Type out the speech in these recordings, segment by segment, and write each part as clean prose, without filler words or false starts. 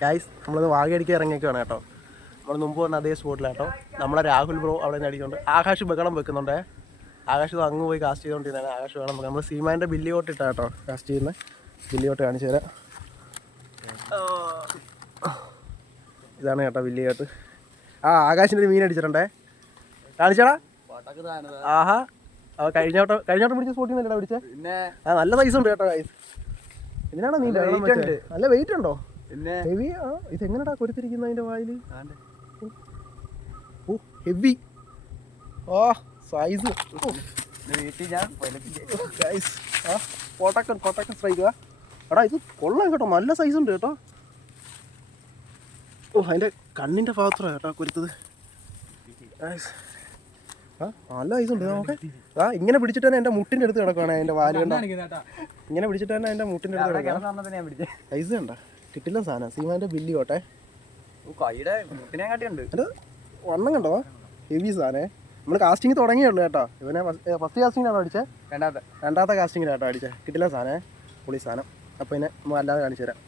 Guys നമ്മളത് വാഗയടിക്കാൻ ഇറങ്ങിയൊക്കെയാണ് കേട്ടോ. നമ്മൾ മുമ്പ് പറഞ്ഞ അതേ സ്പോട്ടിലാട്ടോ. നമ്മളെ രാഹുൽ ബ്രോ അവിടെ നിന്ന് അടിക്കുന്നുണ്ട്. ആകാശ് ബഹളം വെക്കുന്നുണ്ടേ. ആകാശ് അങ്ങ് പോയി കാസ്റ്റ് ചെയ്തുകൊണ്ടിരുന്നതാണ്. ആകാശ് ബഹളം വെക്കുക. നമ്മൾ സീമാൻ്റെ ബില്ലിയോട്ട് ഇട്ടാ കേട്ടോ കാസ്റ്റ് ചെയ്യുന്നത്. ബില്ലിയോട്ട് കാണിച്ചു തരാം. ഇതാണ് കേട്ടോ ബില്ലിയോട്ട്. ആകാശിൻ്റെ ഒരു മീൻ അടിച്ചിട്ടുണ്ടേ. കാണിച്ചാടാ. ആഹാ കഴിഞ്ഞോട്ടം പിടിച്ച സ്പോട്ടിൽ നിന്നല്ലേ പിടിച്ചേ? പിന്നെ നല്ല സൈസ് ഉണ്ട് കേട്ടോ ഗൈസ്. ഇതിനാണോ നീ നല്ല വെയിറ്റ് ഉണ്ടോ? പിന്നെ ഹെവി. ഇതെങ്ങനെടാ കൊരുത്തിരിക്കുന്ന അതിൻ്റെ വായിൽ? ഓ ഹെവി. സൈസ് കോട്ടക്കൻ സ്ട്രൈക്കാ. എടാ ഇത് കൊള്ളാം കേട്ടോ, നല്ല സൈസ് ഉണ്ട് കേട്ടോ. അതിൻ്റെ കണ്ണിൻ്റെ ഭാഗത്താണ് കേട്ടോ കൊരുത്തത്. നല്ല സൈസ് ഉണ്ട്. ഓക്കെ ഇങ്ങനെ പിടിച്ചിട്ട് തന്നെ എൻ്റെ മുട്ടിൻ്റെ അടുത്ത് കിടക്കുകയാണ്. അതിൻ്റെ വാല് കണ്ട ഇങ്ങനെ പിടിച്ചിട്ട് തന്നെ എൻ്റെ മുട്ടിൻ്റെ അടുത്ത് കിടക്കുക. സൈസ് കണ്ട കിട്ടില്ല സാധനം. സീമാൻ്റെ ബില്ലി കോട്ടെ. അത് വണ്ണം കണ്ടോ? ഹെവി സാധനേ. നമ്മൾ കാസ്റ്റിംഗ് തുടങ്ങിയുള്ളൂ കേട്ടോ. ഇവനെ ഫസ്റ്റ് കാസ്റ്റിങ്ങിലാണോ അടിച്ചത്? രണ്ടാമത്തെ കാസ്റ്റിങ്ങിലാട്ടോ അടിച്ചത്. കിട്ടില്ല സാധനേ, പൊളി സാധനം. അപ്പോൾ ഇതിനെ നമ്മൾ അല്ലാതെ കാണിച്ചു തരാം.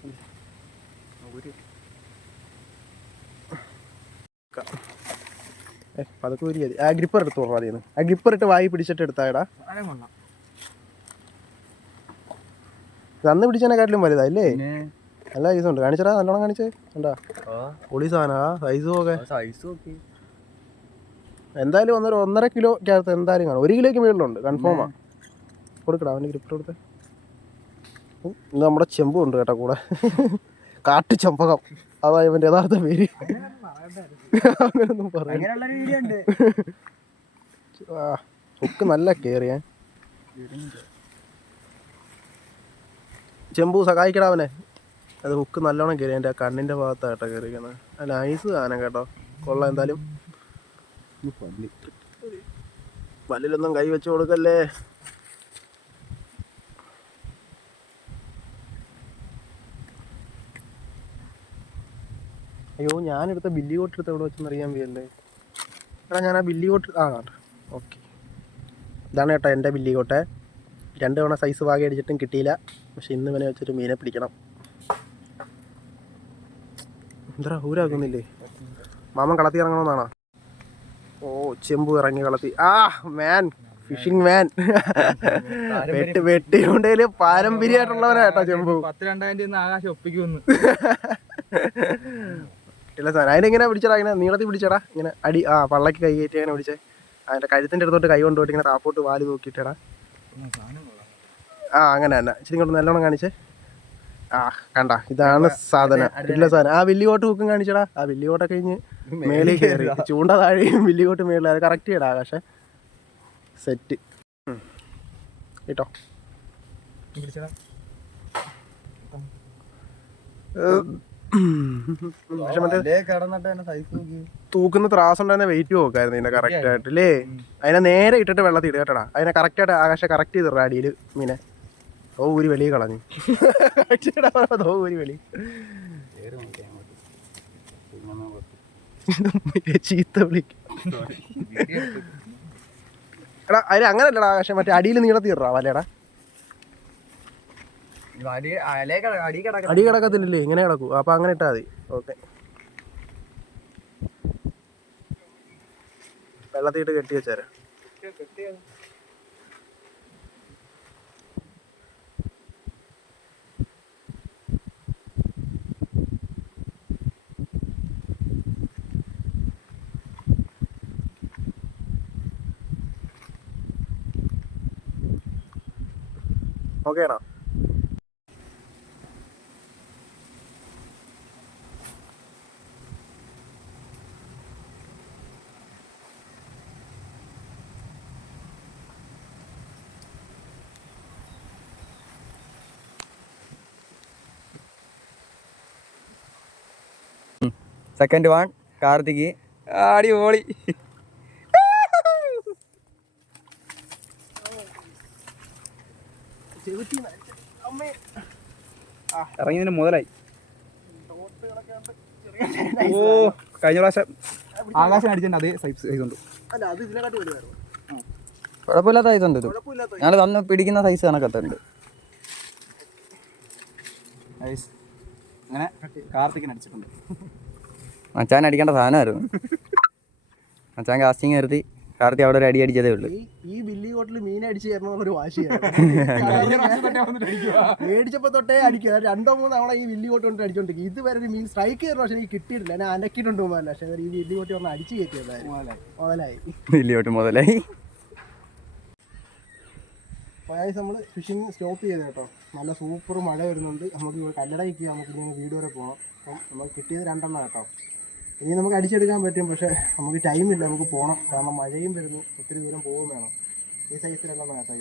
അതൊക്കെ ഒരു മതി. ആ ഗ്രിപ്പർ എടുത്ത് തുറന്നു അതിന്ന്. ആ ഗ്രിപ്പർ ഇട്ട് വായി പിടിച്ചിട്ട് എടുത്താടാ. അന്ന് പിടിച്ചതിനെക്കാട്ടിലും വലുതായില്ലേ? നല്ല സൈസ് ഉണ്ട്. കാണിച്ചടാ, നല്ലോണം കാണിച്ചേ. കണ്ടാ പൊളി സാധനാ. സൈസും ഒക്കെ എന്തായാലും 1.5 കിലോക്കകത്ത് എന്തായാലും കാണും. 1 കിലോയ്ക്ക് മുകളിലുണ്ട് കൺഫേമാ. കൊടുക്കടാ അവൻ്റെ ഗ്രിപ്പർ കൊടുത്ത്. ഇന്ന് നമ്മുടെ ചെമ്പും ഉണ്ട് കേട്ടോ കൂടെ. കാട്ടു ചെമ്പകം, അതാ ഇവൻ്റെ യഥാർത്ഥ പേര്. അങ്ങനൊന്നും പറയാം. ഹുക്ക് നല്ല കയറിയാ. ചെമ്പു സഹായിക്കടാ അവനെ. അത് ഹുക്ക് നല്ലോണം കയറി. എൻ്റെ കണ്ണിൻ്റെ ഭാഗത്താണ് കേട്ടോ കയറിയിരിക്കുന്നത്. നൈസ് സാധനം കേട്ടോ, കൊള്ളാം. എന്തായാലും വല്ലിലൊന്നും കൈ വെച്ച് കൊടുക്കല്ലേ. അയ്യോ ഞാനെടുത്ത ബില്ലി കോട്ട് എടുത്ത് എവിടെ വെച്ചെന്ന് അറിയാൻ വയ്യല്ലേ. എടാ ഞാൻ ആ ബില്ലി കോട്ട് കേട്ടോ. ഓക്കെ ഇതാണ് കേട്ടോ എൻ്റെ ബില്ലി കോട്ടെ. 2 തവണ സൈസ് വാങ്ങി അടിച്ചിട്ടും കിട്ടിയില്ല. പക്ഷെ ഇന്ന് ഇവനെ വെച്ചൊരു മീനെ പിടിക്കണം. എന്താ ഊരാക്കുന്നില്ലേ? മാമൻ കളത്തി ഇറങ്ങണമെന്നാണോ? ഓ ചെമ്പു ഇറങ്ങി കളത്തി. മാൻ ഫിഷിംഗ് മാൻ. വെട്ടിക്കൊണ്ടേല് പാരമ്പര്യമായിട്ടുള്ളവനാ കേട്ടോ ചെമ്പു. 10,000 ആകാശം ഒപ്പിക്കുമെന്ന്. ഇല്ല സാധനം. അതിനെങ്ങനെ പിടിച്ചടാ? ഇങ്ങനെ നീളത്തിൽ പിടിച്ചടാ. ഇങ്ങനെ അടി പള്ളക്ക് കൈ കയറ്റി അങ്ങനെ പിടിച്ചേ. അതിൻ്റെ കഴുത്തിൻ്റെ അടുത്തോട്ട് കൈ കൊണ്ടുപോയിട്ട് ഇങ്ങനെ താപ്പോട്ട് വാല് നോക്കിയിട്ടടാ. അങ്ങനെ തന്നെ. ഇച്ചിരി കൊണ്ട് നല്ലോണം കാണിച്ചേ. കണ്ട ഇതാണ് സാധനം. ഇല്ല സാധനം. ആ വില്ലിക്കോട്ട് ഹുക്കും കാണിച്ചടാ. ആ വില്ലിക്കോട്ടൊക്കെ കഴിഞ്ഞ് മേളിൽ കയറി. ചൂണ്ട താഴെയും വില്ലിക്കോട്ട് മേളിൽ. അത് കറക്റ്റ് ചെയ്യടാ ആകാശേ. സെറ്റ് കേട്ടോ. പക്ഷെ മറ്റേ തൂക്കുന്ന ത്രാസുണ്ടായിരുന്ന വെയിറ്റ് നോക്കായിരുന്നു ഇതിന്റെ കറക്റ്റ് ആയിട്ട് അല്ലേ. അതിനെ നേരെ ഇട്ടിട്ട് വെള്ളത്തിൽ ഇടുക കേട്ടടാ. അതിനെ കറക്റ്റായിട്ട് ആകാശം കറക്റ്റ് ചെയ്തിടാ അടിയിൽ മീനെ. ഊരി വെളിയിൽ കളഞ്ഞു. ഊരി വെളി ചീത്ത വിളിക്കും. എടാ അതിന് അങ്ങനല്ലടാ ആകാശം. മറ്റേ അടിയിൽ നീളത്തി ഇടാ വലയടാ. അടി കിടക്കത്തില്ലേ, ഇങ്ങനെ കിടക്കൂ. അപ്പൊ അങ്ങനെ ഇട്ടാ മതി. ഓക്കെ വെള്ളത്തിട്ട് കെട്ടി വെച്ചേരാ. ഓക്കെ ആണോ? സെക്കൻഡ് 1 കാർത്തിക്. അടിപൊളി. ഇറങ്ങിയതിന് മുതലായി. ഓ കഴിഞ്ഞ പ്രാവശ്യം ആകാശം അടിച്ചതിൻ്റെ അതേ സൈസ് ഉണ്ട്. കുഴപ്പമില്ലാത്ത സൈസ് ഉണ്ട്. ഇത് ഞങ്ങൾ തന്ന് പിടിക്കുന്ന സൈസ് കണക്കത്തുണ്ട്. അങ്ങനെ കാർത്തികൻ അടിച്ചിട്ടുണ്ട്. മച്ചാൻ അടിക്കേണ്ട സാധനമായിരുന്നു. മച്ചാൻ കാസ്റ്റിംഗ് നിർത്തി കാർത്തി അവിടെ ഒരു അടി അടിച്ചതേ ഉള്ളൂ. ഈ ബില്ലി കോട്ടിൽ മീൻ അടിച്ച് തരണമെന്നൊരു വാശിയാണ്. മേടിച്ചപ്പോ തൊട്ടേ അടിക്കുക. 2-3 തവണ ഈ വില്ലി കോട്ട് കൊണ്ട് അടിച്ചോണ്ടിരിക്കും. ഇതുവരെ ഒരു മീൻ സ്ട്രൈക്ക് ചെയ്യണം, പക്ഷെ എനിക്ക് കിട്ടിയിട്ടില്ല. ഞാൻ അനക്കിയിട്ടുണ്ട് പോകാനല്ല, പക്ഷെ ഈ വില്ലി കോട്ടി ഒന്ന് അടിച്ച് കയറ്റിയതായിരുന്നു. മുതലായി വലിയോട്ട് മുതലായി. നമ്മൾ ഫിഷിങ് സ്റ്റോപ്പ് ചെയ്ത് കേട്ടോ. നല്ല സൂപ്പർ മഴ വരുന്നുണ്ട്. നമുക്ക് കല്ലടയ്ക്ക് നമുക്ക് ഇനി വീട് വരെ പോകണം. അപ്പം നമുക്ക് കിട്ടിയത് 2 എണ്ണം കേട്ടോ. ഇനി നമുക്ക് അടിച്ചെടുക്കാൻ പറ്റും, പക്ഷേ നമുക്ക് ടൈമില്ല, നമുക്ക് പോകണം. കാരണം മഴയും വരുന്നു, ഒത്തിരി ദൂരം പോവുകയും വേണം. ഈ സൈസ് 2 എണ്ണം കേട്ടോ.